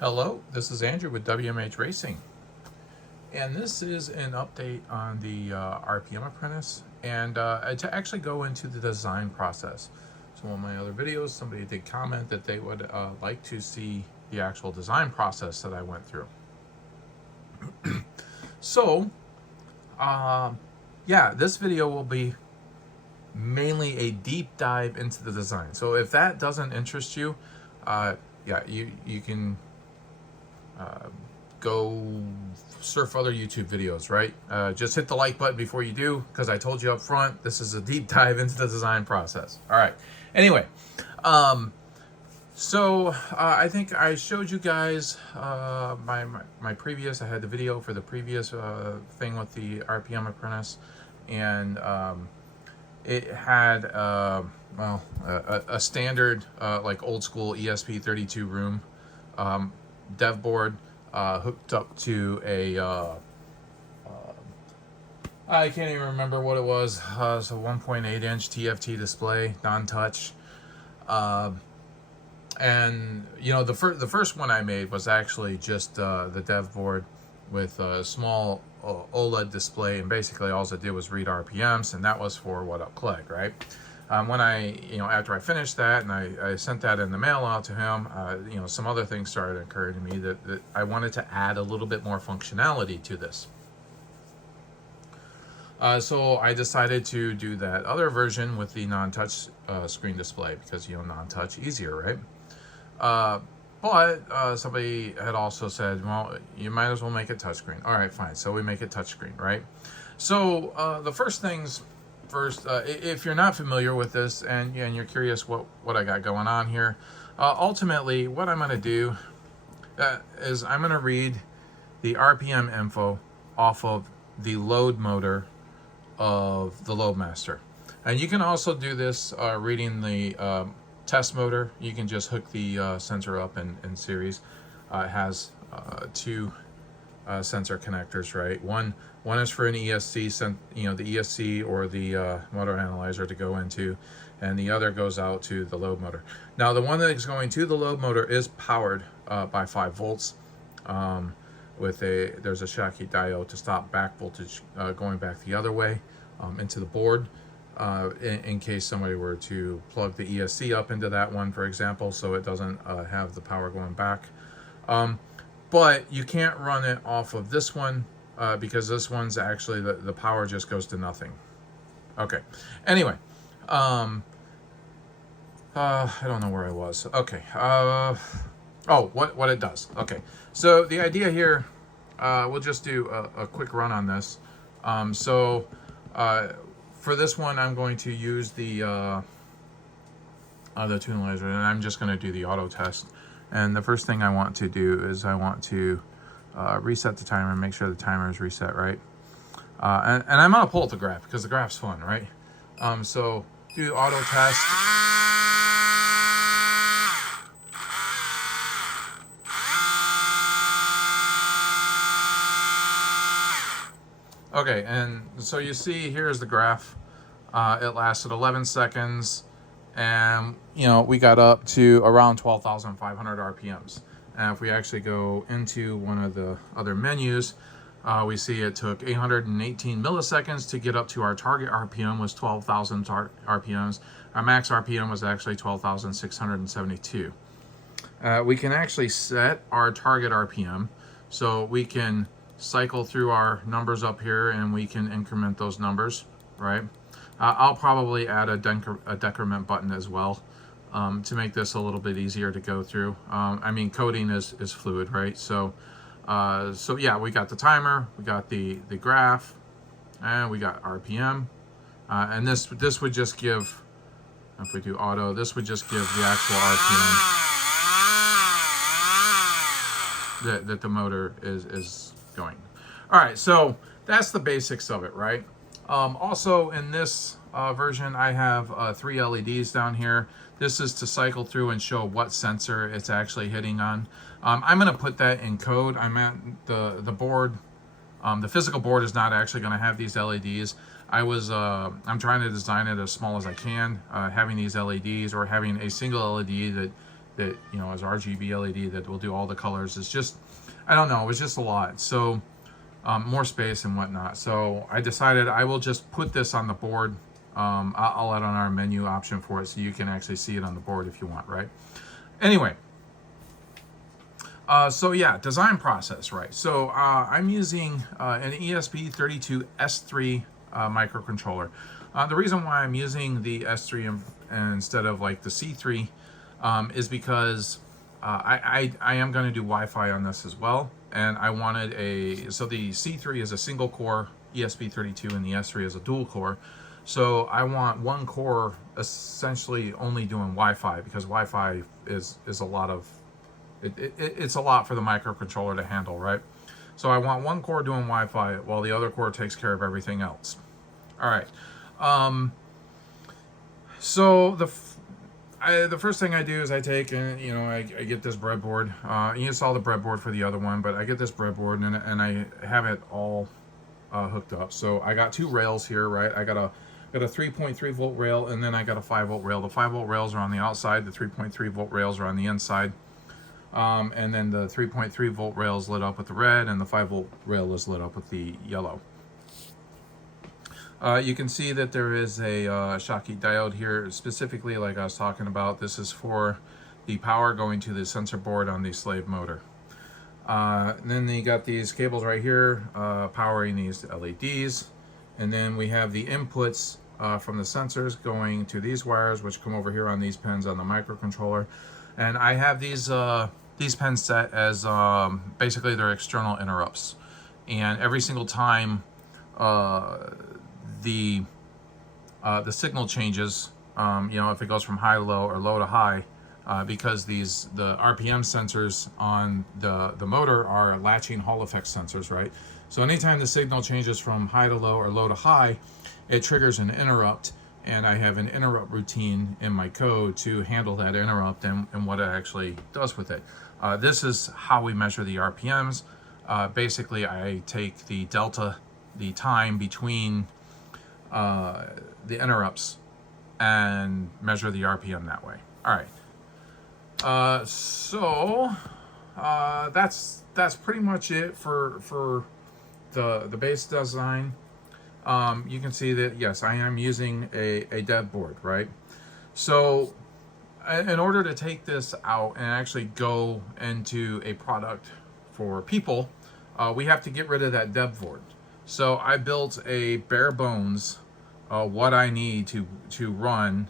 Hello, this is Andrew with WMH Racing, and this is an update on the RPM Apprentice, and to actually go into the design process. So in my other videos, somebody did comment that they would like to see the actual design process that I went through. So, yeah, this video will be mainly a deep dive into the design. So if that doesn't interest you, yeah, you can go surf other YouTube videos, right? Just hit the like button before you do, because I told you up front, this is a deep dive into the design process. All right. Anyway, so I think I showed you guys my previous, I had the video for the previous thing with the RPM Apprentice, and it had, a standard, like old school ESP32 room dev board hooked up to a I can't even remember what it was. It's a 1.8 inch TFT display, non-touch, and you know the first one I made was actually just the dev board with a small OLED display, and basically all it did was read RPMs, and that was for What Up Clegg, right? When after I finished that and I sent that in the mail out to him, some other things started occurring to me that I wanted to add a little bit more functionality to this. So I decided to do that other version with the non-touch screen display, because, non-touch easier, right? But somebody had also said, well, you might as well make it touchscreen. All right, fine. So we make it touchscreen, right? So the first things first, if you're not familiar with this and you're curious what I got going on here, ultimately what I'm going to do is I'm going to read the RPM info off of the load motor of the Loadmaster. And you can also do this reading the test motor. You can just hook the sensor up in series. It has two sensor connectors, right? One is for an ESC, the ESC or the motor analyzer to go into, and the other goes out to the load motor. Now, the one that is going to the load motor is powered by 5 volts. There's a Schottky diode to stop back voltage going back the other way into the board, in case somebody were to plug the ESC up into that one, for example, so it doesn't have the power going back. But you can't run it off of this one because this one's actually, the power just goes to nothing. Okay, anyway, I don't know where I was. Okay, what it does. Okay, so the idea here, we'll just do a quick run on this. For this one, I'm going to use the tune laser, and I'm just going to do the auto test. And the first thing I want to do is I want to reset the timer and make sure the timer is reset right. And I'm going to pull up the graph because the graph's fun, right? So do auto test. Okay, and so you see here's the graph. It lasted 11 seconds, and we got up to around 12,500 RPMs. And if we actually go into one of the other menus, we see it took 818 milliseconds to get up to our target RPM was 12,000 RPMs. Our max RPM was actually 12,672. We can actually set our target RPM, so we can cycle through our numbers up here and we can increment those numbers, right? I'll probably add a decrement button as well to make this a little bit easier to go through. Coding is fluid, right? So yeah, we got the timer, we got the graph, and we got RPM. And this would just give, if we do auto, this would just give the actual RPM that the motor is going. All right, so that's the basics of it, right? Also in this version, I have 3 LEDs down here. This is to cycle through and show what sensor it's actually hitting on. I'm going to put that in code. The board, the physical board is not actually going to have these LEDs. I'm trying to design it as small as I can, having these LEDs or having a single LED that that, you know, is RGB LED that will do all the colors. It's just, I don't know, it was just a lot. So more space and whatnot. So I decided I will just put this on the board. I'll add on our menu option for it so you can actually see it on the board if you want, right? Anyway, so yeah, design process, right? So I'm using an ESP32S3 microcontroller. The reason why I'm using the S3 instead of like the C3 is because I am going to do Wi-Fi on this as well. And I wanted so the C3 is a single core ESP32 and the S3 is a dual core. So I want one core essentially only doing Wi-Fi, because Wi-Fi is a lot of, it's a lot for the microcontroller to handle, right? So I want one core doing Wi-Fi while the other core takes care of everything else. All right. So the first thing I do is I take and, you know, I get this breadboard. You saw the breadboard for the other one, but I get this breadboard and I have it all hooked up. So I got two rails here, right? I got a 3.3 volt rail, and then I got a 5 volt rail. The 5 volt rails are on the outside, the 3.3 volt rails are on the inside. And then the 3.3 volt rail is lit up with the red, and the 5 volt rail is lit up with the yellow. You can see that there is a Schottky diode here, specifically like I was talking about. This is for the power going to the sensor board on the slave motor. And then you got these cables right here powering these LEDs. And then we have the inputs from the sensors going to these wires, which come over here on these pins on the microcontroller. And I have these pins set as basically they're external interrupts. And every single time the signal changes, you know, if it goes from high to low or low to high, because the RPM sensors on the motor are latching Hall effect sensors, right? So anytime the signal changes from high to low or low to high, it triggers an interrupt, and I have an interrupt routine in my code to handle that interrupt and what it actually does with it. This is how we measure the RPMs. Basically, I take the delta, the time between the interrupts, and measure the RPM that way. All right. So that's pretty much it for the base design. You can see that, yes, I am using a dev board, right? So in order to take this out and actually go into a product for people, we have to get rid of that dev board. So I built a bare bones what I need to run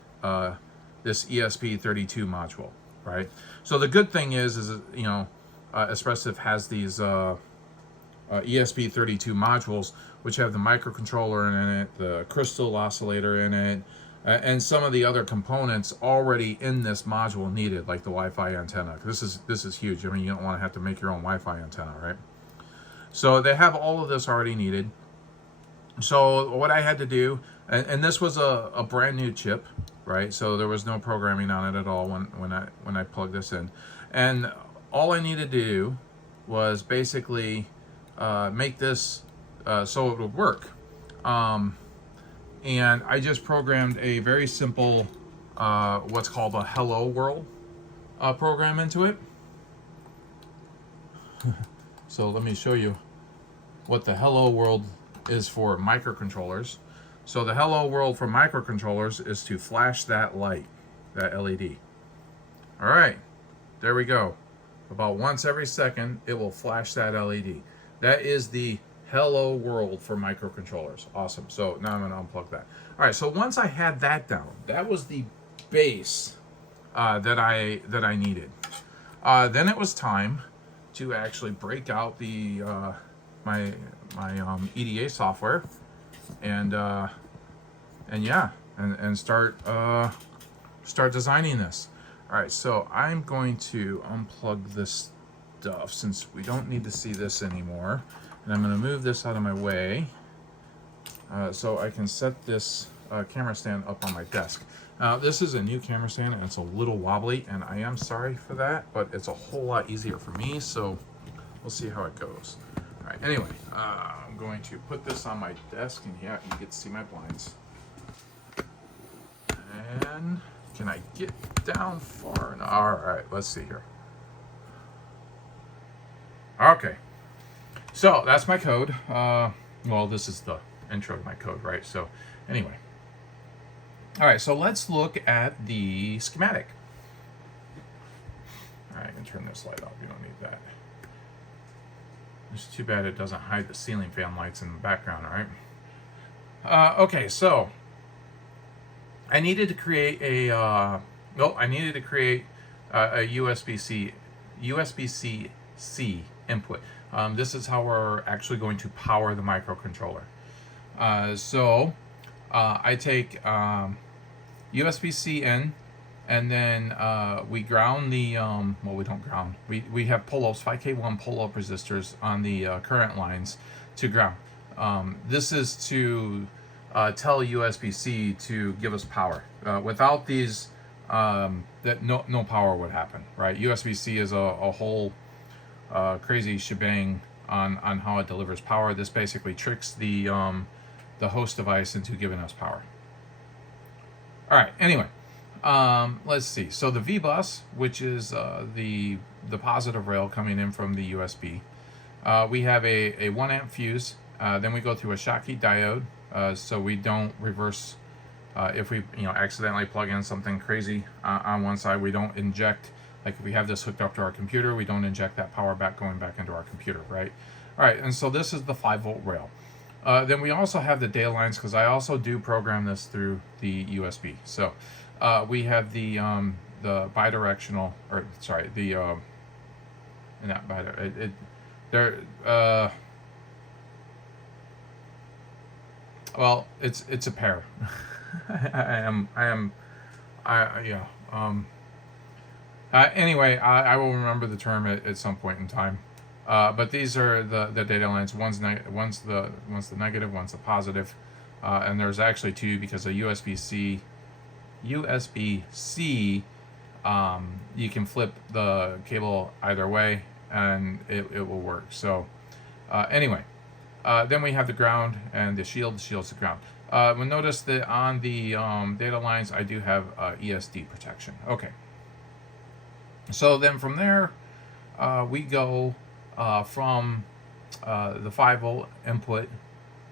this ESP32 module, right? So the good thing is you know, Espressif has these ESP32 modules, which have the microcontroller in it, the crystal oscillator in it, and some of the other components already in this module needed, like the Wi-Fi antenna. This is huge. I mean, you don't want to have to make your own Wi-Fi antenna, right? So they have all of this already needed. So what I had to do, and this was a brand new chip, right? So there was no programming on it at all when I plugged this in, and all I needed to do was basically make this so it would work. And I just programmed a very simple what's called a hello world program into it. So let me show you what the hello world is for microcontrollers. So the hello world for microcontrollers is to flash that light, that LED. All right, there we go. About once every second, it will flash that LED. That is the hello world for microcontrollers. Awesome. So now I'm going to unplug that. All right, so once I had that down, that was the base that I needed. Then it was time to actually break out the my EDA software and yeah, and start designing this. All right, so I'm going to unplug this stuff since we don't need to see this anymore, and I'm going to move this out of my way so I can set this camera stand up on my desk. Now, this is a new camera stand and it's a little wobbly, and I am sorry for that, but it's a whole lot easier for me, so we'll see how it goes. All right, anyway, I'm going to put this on my desk, and yeah, you get to see my blinds. And Can I get down far enough? All right, let's see here. Okay, so that's my code. Well, this is the intro to my code, right? So anyway. All right, so let's look at the schematic. All right, I can turn this light off. You don't need that. It's too bad it doesn't hide the ceiling fan lights in the background, all right? Okay, so I needed to create a a USB-C input. This is how we're actually going to power the microcontroller. I take USB-C in, and then we ground the, well, we don't ground. We have pull-ups, 5K1 pull-up resistors on the current lines to ground. This is to tell USB-C to give us power. Without these, no power would happen, right? USB-C is a whole crazy shebang on how it delivers power. This basically tricks the host device into giving us power. All right, anyway, let's see. So the V-bus, which is the positive rail coming in from the USB, we have a 1 amp fuse. Then we go through a Schottky diode, so we don't reverse. If we accidentally plug in something crazy on one side, we don't inject. Like if we have this hooked up to our computer, we don't inject that power going back into our computer, right? All right, and so this is the 5-volt rail. Then we also have the data lines, because I also do program this through the USB. So we have the bidirectional, or sorry, the not bidirectional. Well, it's a pair. Anyway, I will remember the term at some point in time. But these are the data lines. One's the negative, one's the positive, and there's actually two, because a USB-C, you can flip the cable either way, and it will work. So anyway, then we have the ground and the shield. The shield's the ground. We'll notice that on the data lines, I do have ESD protection. Okay. So then from there, we go from the 5-volt input,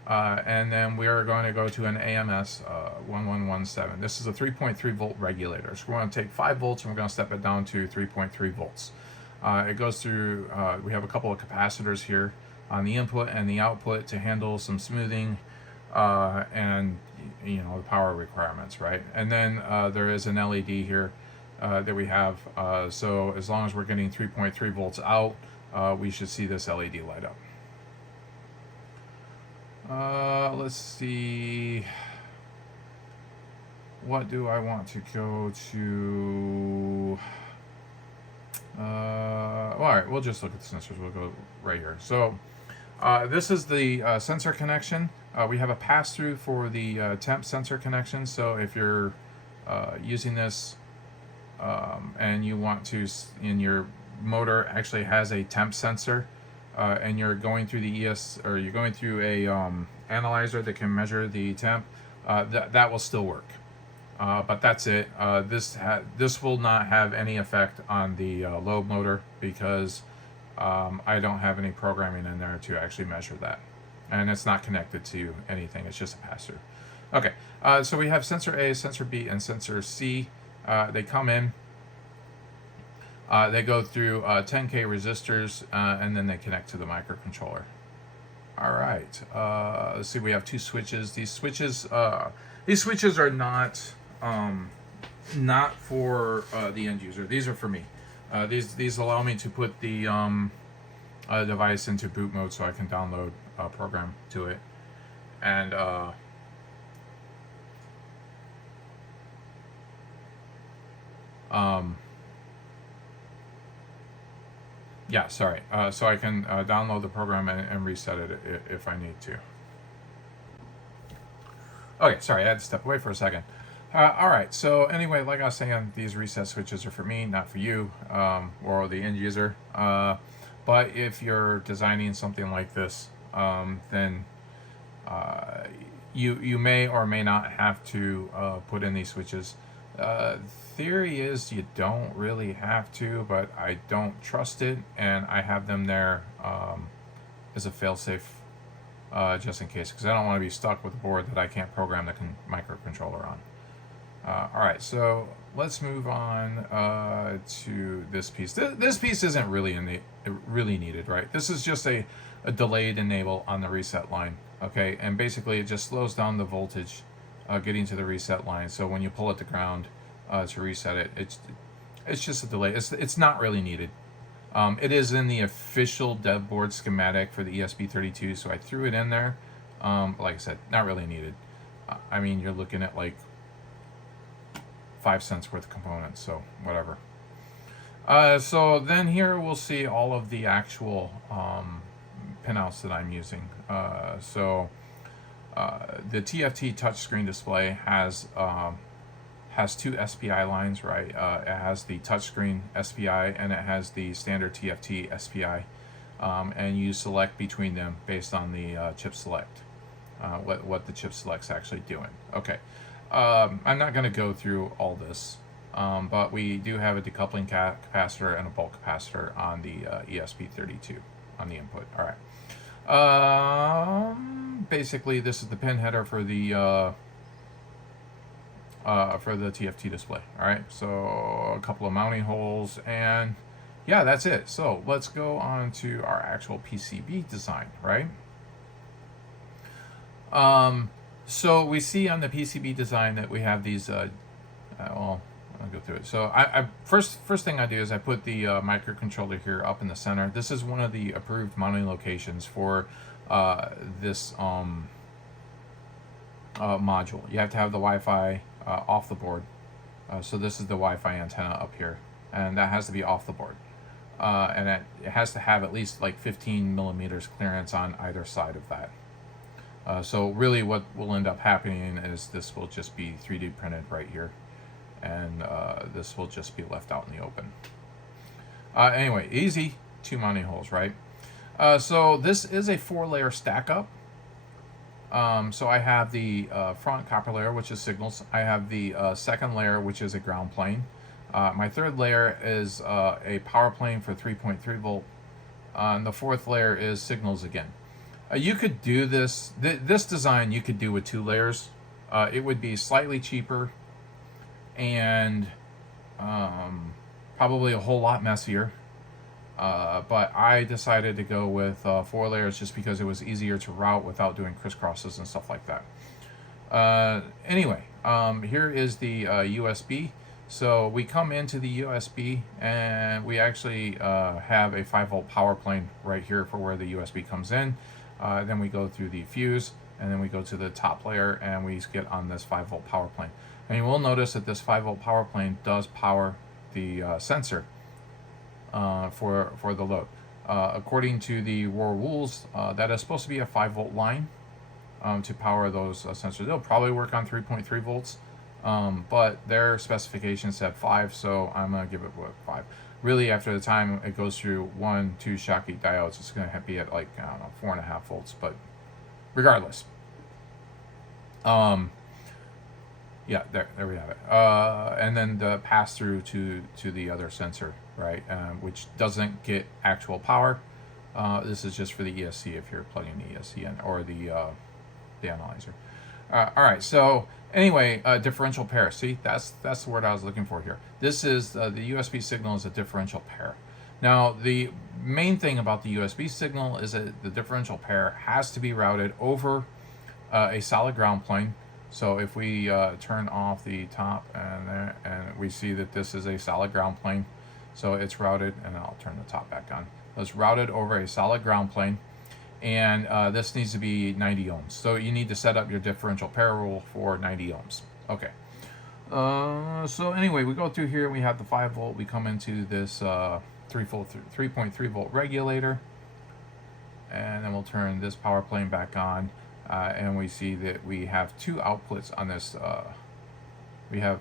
and then we are going to go to an AMS 1117. This is a 3.3 volt regulator. So we're going to take 5 volts and we're going to step it down to 3.3 volts. It goes through, we have a couple of capacitors here on the input and the output to handle some smoothing and the power requirements, right? And then there is an LED here that we have. So as long as we're getting 3.3 volts out, we should see this LED light up. Let's see. What do I want to go to? All right, we'll just look at the sensors. We'll go right here. So this is the sensor connection. We have a pass-through for the temp sensor connection. So if you're using this and you want to, in your motor actually has a temp sensor, and you're going through the or you're going through a analyzer that can measure the temp, that will still work. But that's it. This will not have any effect on the load motor, because I don't have any programming in there to actually measure that, and it's not connected to anything. It's just a pass-through. Okay, so we have sensor A, sensor B, and sensor C. They come in. They go through 10K resistors, and then they connect to the microcontroller. All right. Let's see. We have 2 switches. These switches are not for the end user. These are for me. These allow me to put the device into boot mode, so I can download a program to it, and yeah, sorry. So I can download the program and reset it if I need to. Okay, sorry, I had to step away for a second. All right, so anyway, like I was saying, these reset switches are for me, not for you, or the end user. But if you're designing something like this, then you may or may not have to put in these switches. Uh, Theory is you don't really have to, but I don't trust it, and I have them there as a failsafe just in case, because I don't want to be stuck with a board that I can't program the microcontroller on. All right, so let's move on to this piece. This piece isn't really needed, right? This is just a delayed enable on the reset line, okay? And basically, it just slows down the voltage getting to the reset line. So when you pull it to ground to reset it, it's just a delay. It's not really needed. It is in the official dev board schematic for the ESP32, so I threw it in there. But like I said, not really needed. I mean, you're looking at like 5 cents worth of components, so whatever. So then here we'll see all of the actual pinouts that I'm using. The TFT touchscreen display has two SPI lines, right? It has the touchscreen SPI and it has the standard TFT SPI, and you select between them based on the chip select, what the chip select's actually doing. Okay, I'm not going to go through all this, but we do have a decoupling capacitor and a bulk capacitor on the ESP32 on the input. All right. Basically, this is the pin header for the TFT display. All right, so a couple of mounting holes, and yeah, that's it. So let's go on to our actual PCB design, right? So we see on the PCB design that we have these. Well, I'll go through it. So first thing I do is I put the microcontroller here up in the center. This is one of the approved mounting locations for this module. You have to have the Wi-Fi off the board. So this is the Wi-Fi antenna up here, and that has to be off the board. And it has to have at least like 15 millimeters clearance on either side of that. So really what will end up happening is this will just be 3D printed right here, and this will just be left out in the open. Anyway, easy, 2 mounting holes, right? So this is a 4-layer stack up. So I have the front copper layer, which is signals. I have the second layer, which is a ground plane. My third layer is a power plane for 3.3 volt. And the fourth layer is signals again. You could do this design you could do with 2 layers. It would be slightly cheaper and probably a whole lot messier. But I decided to go with 4 layers just because it was easier to route without doing crisscrosses and stuff like that. Anyway, here is the USB. So we come into the USB and we actually have a 5-volt power plane right here for where the USB comes in. Then we go through the fuse, and then we go to the top layer and we get on this 5-volt power plane. And you will notice that this 5-volt power plane does power the sensor for the load. According to the ROR rules, that is supposed to be a 5-volt line to power those sensors. They'll probably work on 3.3 volts, but their specifications said 5, so I'm going to give it 5. Really, after the time it goes through 1, 2 Schottky diodes, it's going to be at like, I don't know, 4.5 volts, but regardless. Yeah, there we have it. And then the pass through to the other sensor, right, which doesn't get actual power. This is just for the ESC if you're plugging the ESC in, or the analyzer. All right, so anyway, differential pair. See, that's the word I was looking for here. This is the USB signal is a differential pair. Now, the main thing about the USB signal is that the differential pair has to be routed over a solid ground plane. So if we turn off the top and we see that this is a solid ground plane, so it's routed, and I'll turn the top back on. It's routed over a solid ground plane, and this needs to be 90 ohms. So you need to set up your differential pair rule for 90 ohms. Okay. So anyway, we go through here. We have the 5-volt. We come into this 3.3 volt regulator, and then we'll turn this power plane back on. And we see that we have 2 outputs on this. We have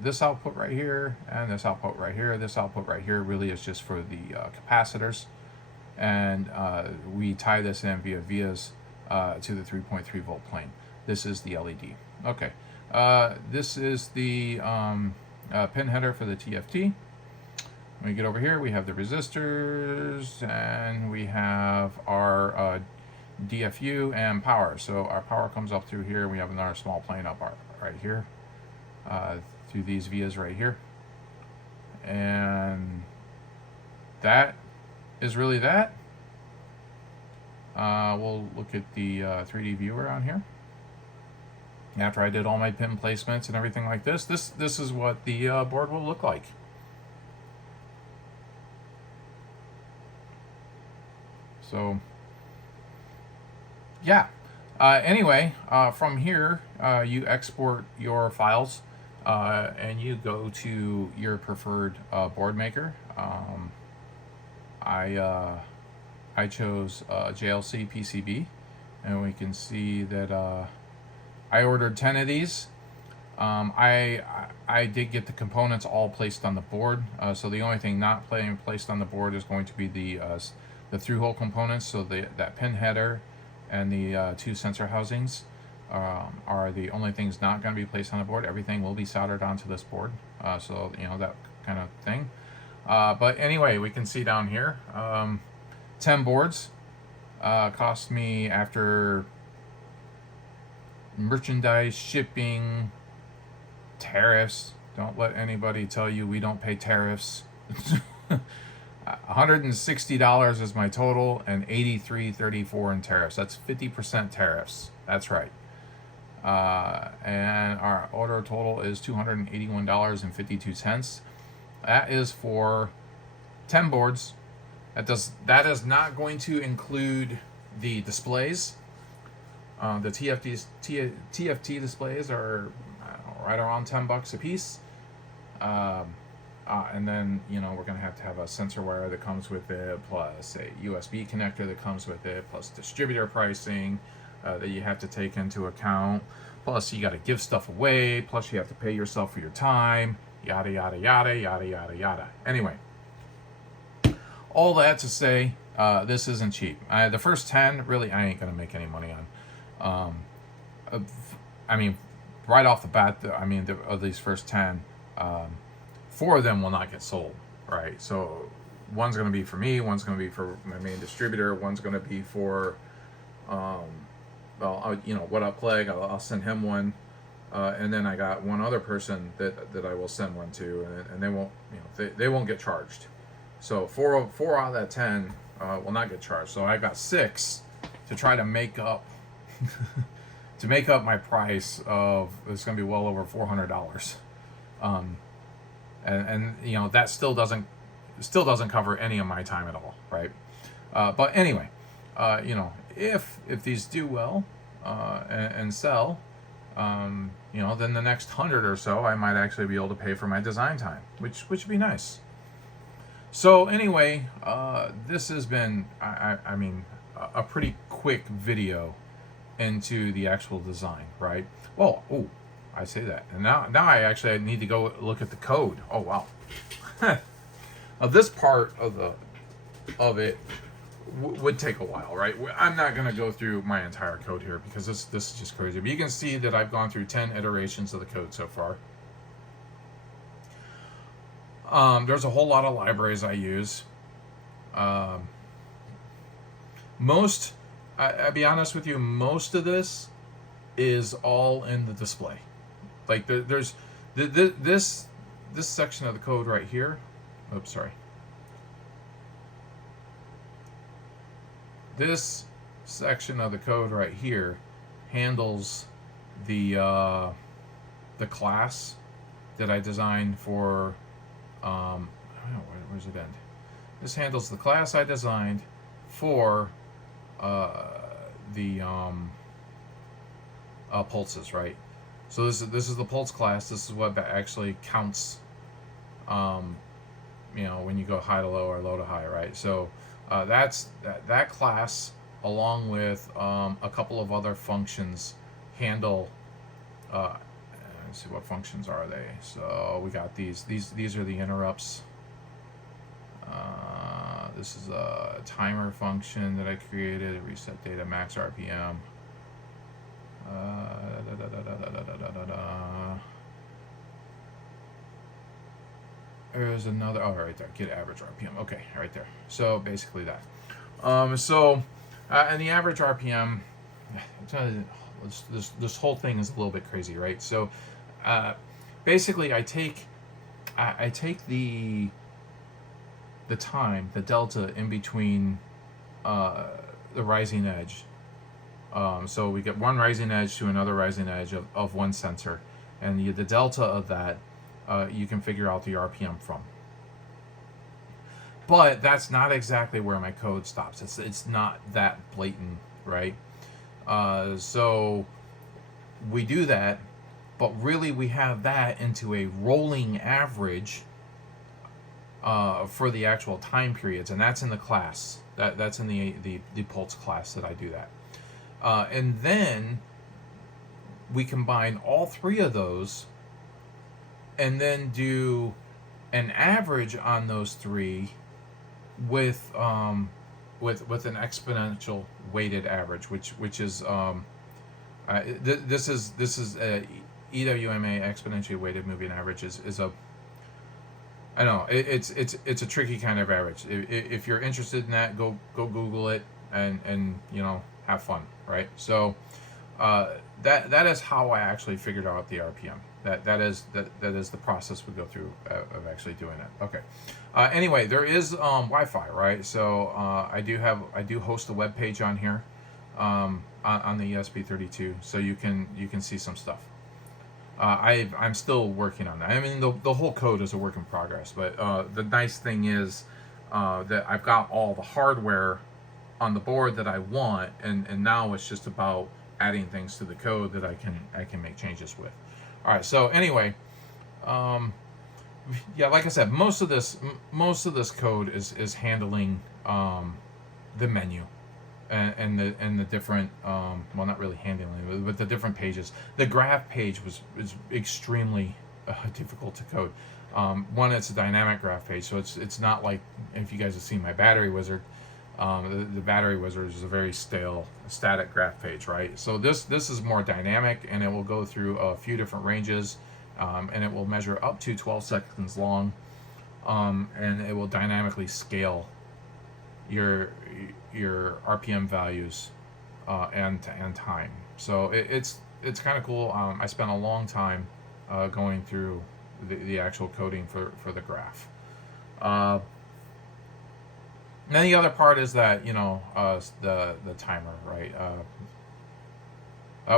this output right here and this output right here. This output right here really is just for the capacitors. And we tie this in via vias to the 3.3 volt plane. This is the LED. Okay. This is the pin header for the TFT. When we get over here, we have the resistors, and we have our DFU and power. So our power comes up through here. We have another small plane up right here through these vias right here. And that is really that. We'll look at the 3D viewer on here. After I did all my pin placements and everything like this, this is what the board will look like. So, yeah. Anyway, from here, you export your files and you go to your preferred board maker. I chose JLC PCB, and we can see that I ordered 10 of these. I did get the components all placed on the board, so the only thing not placed on the board is going to be the through-hole components. So that pin header and the two sensor housings are the only things not going to be placed on the board. Everything will be soldered onto this board, so you know, that kind of thing. But anyway, we can see down here, 10 boards cost me, after merchandise, shipping, tariffs. Don't let anybody tell you we don't pay tariffs. $160 is my total, and $83.34 in tariffs. That's 50% tariffs. That's right. And our order total is $281.52. That is for 10 boards. That is not going to include the displays. The TFT displays are right around $10 a piece. And then, you know, we're going to have a sensor wire that comes with it, plus a USB connector that comes with it, plus distributor pricing that you have to take into account. Plus, you got to give stuff away. Plus, you have to pay yourself for your time. Yada, yada, yada, yada, yada, yada. Anyway, all that to say, this isn't cheap. The first 10, really, I ain't going to make any money on. I mean, right off the bat, of these first 10, 4 of them will not get sold, right? So one's going to be for me, one's going to be for my main distributor, one's going to be for, you know, What Up Plague, I'll send him one. And then I got one other person that I will send one to, and they won't, you know, they won't get charged. So 4 out of that 10 will not get charged. So I got 6 to try to make up to make up my price of, it's going to be well over $400. And you know, that still doesn't cover any of my time at all, right? But anyway, you know, if these do well and sell, you know, then the next 100 or so, I might actually be able to pay for my design time, which would be nice. So anyway, this has been, I mean, a pretty quick video into the actual design, right? Well, oh, I say that, and now I actually need to go look at the code. Oh wow. This part of it would take a while, right? I'm not going to go through my entire code here because this is just crazy. But you can see that I've gone through 10 iterations of the code so far. There's a whole lot of libraries I use. I'll be honest with you, most of this is all in the display. Like there's this section of the code right here. Oops, sorry. This section of the code right here handles the class that I designed for. I don't know, where's it end? This handles the class I designed for the pulses, right? So this is the pulse class. This is what actually counts. You know, when you go high to low or low to high, right? So that's that class, along with a couple of other functions, handle. Let's see, what functions are they? So we got these are the interrupts. This is a timer function that I created. Reset data, max RPM. There's another. Oh, right there. Get average RPM. Okay, right there. So basically that. And the average RPM. This whole thing is a little bit crazy, right? So, basically, I take the time, the delta in between the rising edge. So we get one rising edge to another rising edge of one sensor, and the delta of that you can figure out the RPM from. But that's not exactly where my code stops. It's not that blatant, right? So we do that, but really we have that into a rolling average for the actual time periods, and that's in the class. That's in the Pulse class that I do that. And then we combine all three of those and then do an average on those three with an exponential weighted average, which is this is a EWMA exponentially weighted moving average is a, I know it's a tricky kind of average. If you're interested in that, go Google it and have fun, right? So that is how I actually figured out the RPM. That is the process we go through of actually doing it. Okay. Anyway, there is Wi-Fi, right? So I do host a web page on here on the ESP32, so you can see some stuff. I'm still working on that. I mean, the whole code is a work in progress, but the nice thing is that I've got all the hardware on the board that I want, and now it's just about adding things to the code that I can make changes with. All right. So anyway, yeah, like I said, most of this code is handling the menu and the different well, not really handling, but the different pages. The graph page is extremely difficult to code. One, it's a dynamic graph page, so it's not like if you guys have seen my battery wizard. The battery wizard is a very stale, static graph page, right? So this is more dynamic, and it will go through a few different ranges, and it will measure up to 12 seconds long, and it will dynamically scale your RPM values and time. So it's kind of cool. I spent a long time going through the actual coding for the graph. And then the other part is that the timer, right?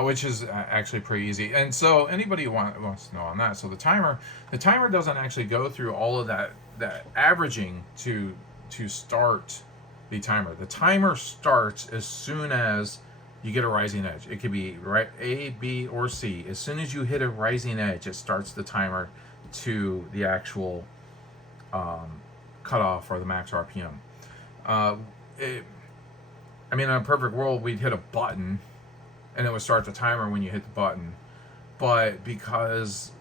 Which is actually pretty easy. And so anybody who wants to know on that. So the timer doesn't actually go through all of that averaging to start the timer. The timer starts as soon as you get a rising edge. It could be right A, B, or C. As soon as you hit a rising edge, it starts the timer to the actual cutoff or the max RPM. I mean, in a perfect world, we'd hit a button and it would start the timer when you hit the button. But because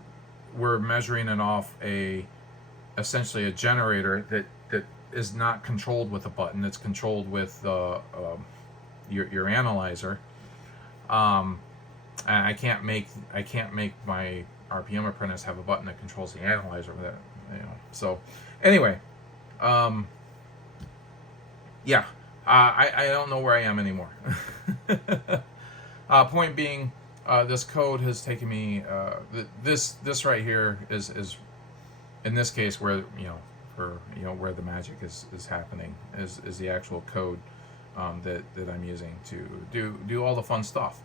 we're measuring it off essentially a generator that is not controlled with a button, it's controlled with your analyzer. And I can't make my RPM Apprentice have a button that controls the analyzer with it. So anyway, yeah, I don't know where I am anymore. Point being, this code has taken me. This right here is in this case where where the magic is happening is the actual code that I'm using to do all the fun stuff.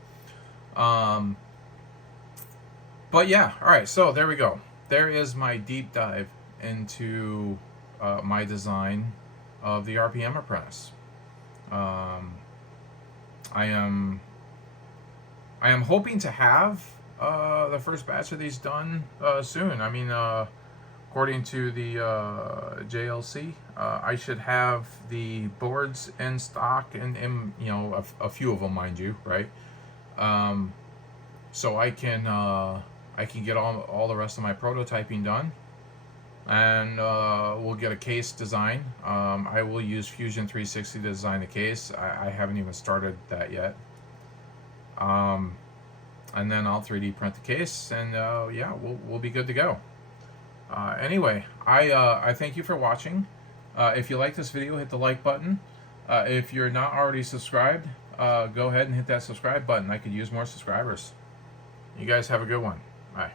But yeah, all right. So there we go. There is my deep dive into my design of the RPM Apprentice. I am hoping to have the first batch of these done soon. I mean, according to the JLC, I should have the boards in stock and a few of them, mind you, right? So I can get all the rest of my prototyping done. And we'll get a case design. I will use Fusion 360 to design the case. I haven't even started that yet. and then I'll 3D print the case, and yeah, we'll be good to go. Anyway, I thank you for watching. If you like this video, hit the like button. If you're not already subscribed, go ahead and hit that subscribe button. I could use more subscribers. You guys have a good one. Bye.